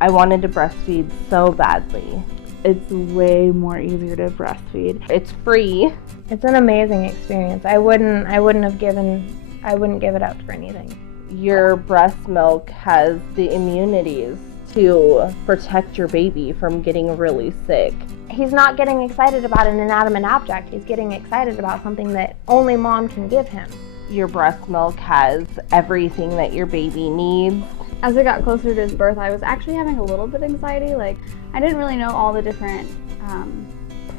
I wanted to breastfeed so badly. It's way more easier to breastfeed. It's free. It's an amazing experience. I wouldn't give it up for anything. Your breast milk has the immunities to protect your baby from getting really sick. He's not getting excited about an inanimate object. He's getting excited about something that only mom can give him. Your breast milk has everything that your baby needs. As I got closer to his birth, I was actually having a little bit of anxiety. Like, I didn't really know all the different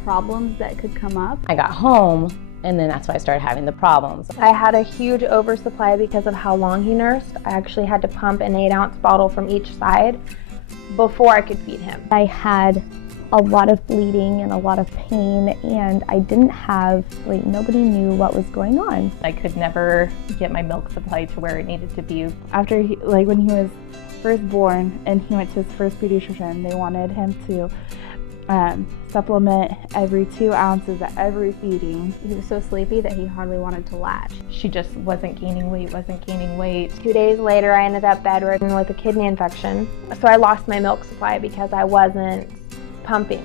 problems that could come up. I got home, and then that's why I started having the problems. I had a huge oversupply because of how long he nursed. I actually had to pump an 8-ounce bottle from each side before I could feed him. I had a lot of bleeding and a lot of pain, and I didn't have, nobody knew what was going on. I could never get my milk supply to where it needed to be. After when he was first born and he went to his first pediatrician, they wanted him to supplement every 2 ounces at every feeding. He was so sleepy that he hardly wanted to latch. She just wasn't gaining weight. 2 days later, I ended up bedridden with a kidney infection. So I lost my milk supply because I wasn't pumping.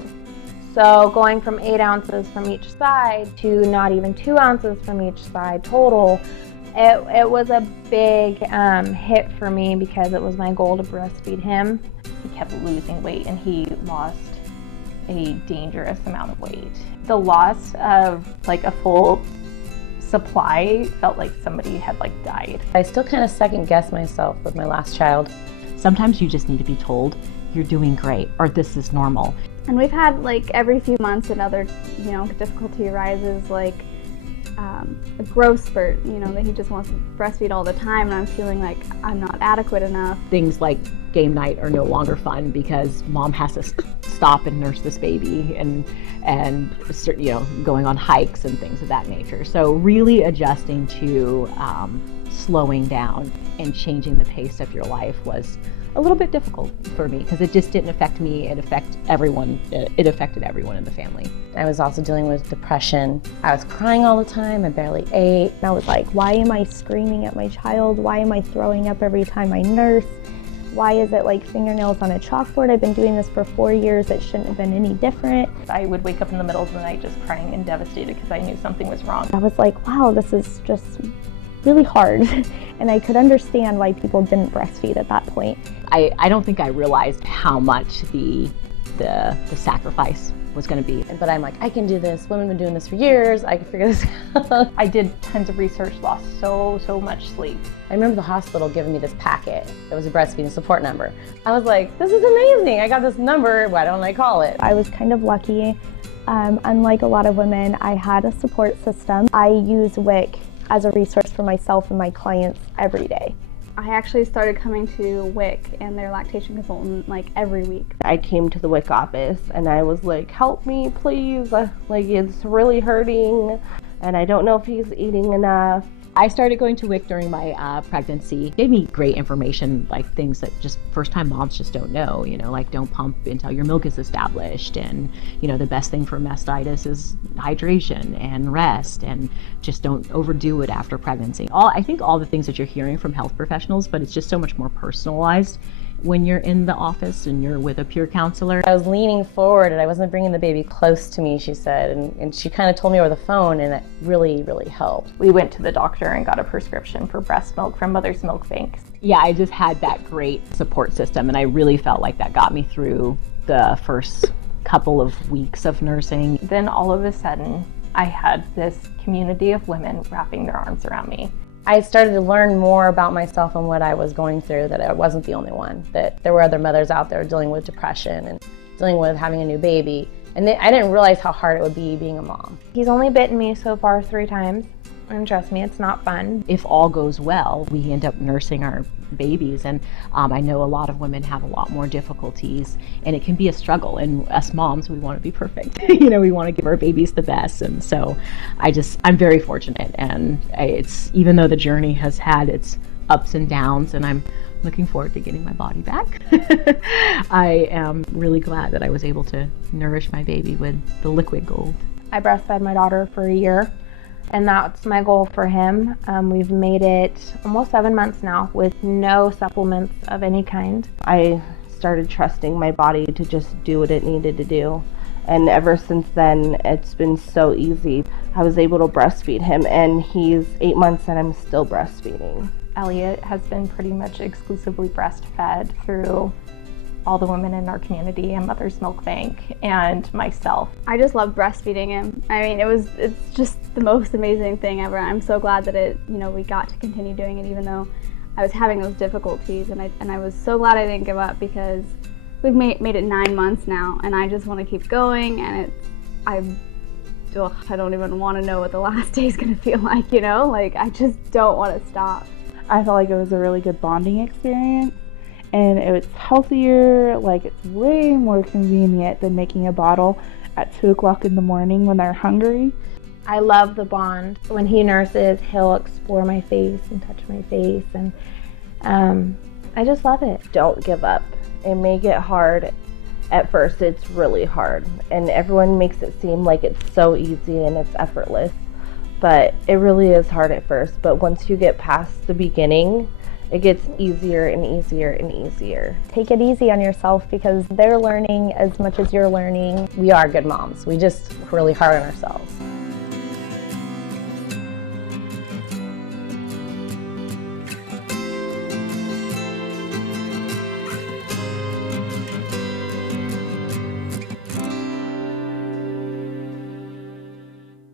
So going from 8 ounces from each side to not even 2 ounces from each side total, it was a big hit for me because it was my goal to breastfeed him. He kept losing weight and he lost a dangerous amount of weight. The loss of a full supply felt like somebody had died. I still kind of second guess myself with my last child. Sometimes you just need to be told you're doing great or this is normal. And we've had every few months another difficulty arises, a growth spurt, that he just wants to breastfeed all the time, and I'm feeling like I'm not adequate enough. Things like game night are no longer fun because mom has to stop and nurse this baby and going on hikes and things of that nature. So really adjusting to slowing down and changing the pace of your life was a little bit difficult for me because it just didn't affect me. It affected everyone in the family. I was also dealing with depression. I was crying all the time. I barely ate. And I was like, why am I screaming at my child? Why am I throwing up every time I nurse? Why is it like fingernails on a chalkboard? I've been doing this for 4 years. It shouldn't have been any different. I would wake up in the middle of the night just crying and devastated because I knew something was wrong. I was like, wow, this is just really hard. And I could understand why people didn't breastfeed at that point. I don't think I realized how much the sacrifice was going to be. But I'm like, I can do this. Women have been doing this for years. I can figure this out. I did tons of research, lost so much sleep. I remember the hospital giving me this packet. It was a breastfeeding support number. I was like, this is amazing. I got this number. Why don't I call it? I was kind of lucky. Unlike a lot of women, I had a support system. I use WIC as a resource for myself and my clients every day. I actually started coming to WIC and their lactation consultant every week. I came to the WIC office and I was like, help me please, it's really hurting and I don't know if he's eating enough. I started going to WIC during my pregnancy. It gave me great information, things that just first-time moms just don't know, don't pump until your milk is established. And, the best thing for mastitis is hydration and rest, and just don't overdo it after pregnancy. I think all the things that you're hearing from health professionals, but it's just so much more personalized when you're in the office and you're with a peer counselor. I was leaning forward and I wasn't bringing the baby close to me, she said, and she kind of told me over the phone, and it really, really helped. We went to the doctor and got a prescription for breast milk from Mother's Milk Bank. Yeah, I just had that great support system, and I really felt like that got me through the first couple of weeks of nursing. Then all of a sudden, I had this community of women wrapping their arms around me. I started to learn more about myself and what I was going through, that I wasn't the only one, that there were other mothers out there dealing with depression and dealing with having a new baby. And I didn't realize how hard it would be being a mom. He's only bitten me so far 3 times, and trust me, it's not fun. If all goes well, we end up nursing our babies, and I know a lot of women have a lot more difficulties, and it can be a struggle, and us moms, we want to be perfect. We want to give our babies the best, and so I'm very fortunate, and it's, even though the journey has had its ups and downs, and I'm looking forward to getting my body back, I am really glad that I was able to nourish my baby with the liquid gold. I breastfed my daughter for a year, and that's my goal for him. We've made it almost 7 months now with no supplements of any kind. I started trusting my body to just do what it needed to do. And ever since then, it's been so easy. I was able to breastfeed him, and he's 8 months and I'm still breastfeeding. Elliot has been pretty much exclusively breastfed through all the women in our community and Mother's Milk Bank and myself. I just love breastfeeding him. I mean, it's just the most amazing thing ever. I'm so glad that we got to continue doing it even though I was having those difficulties, and I was so glad I didn't give up because we've made it 9 months now, and I just want to keep going, and I don't even want to know what the last day is going to feel like, like I just don't want to stop. I felt like it was a really good bonding experience, and it was healthier. Like, it's way more convenient than making a bottle at 2 o'clock in the morning when they're hungry. I love the bond. When he nurses, he'll explore my face and touch my face, and I just love it. Don't give up. It may get hard. At first, it's really hard, and everyone makes it seem like it's so easy and it's effortless, but it really is hard at first. But once you get past the beginning, it gets easier and easier and easier. Take it easy on yourself because they're learning as much as you're learning. We are good moms. We just really hard on ourselves.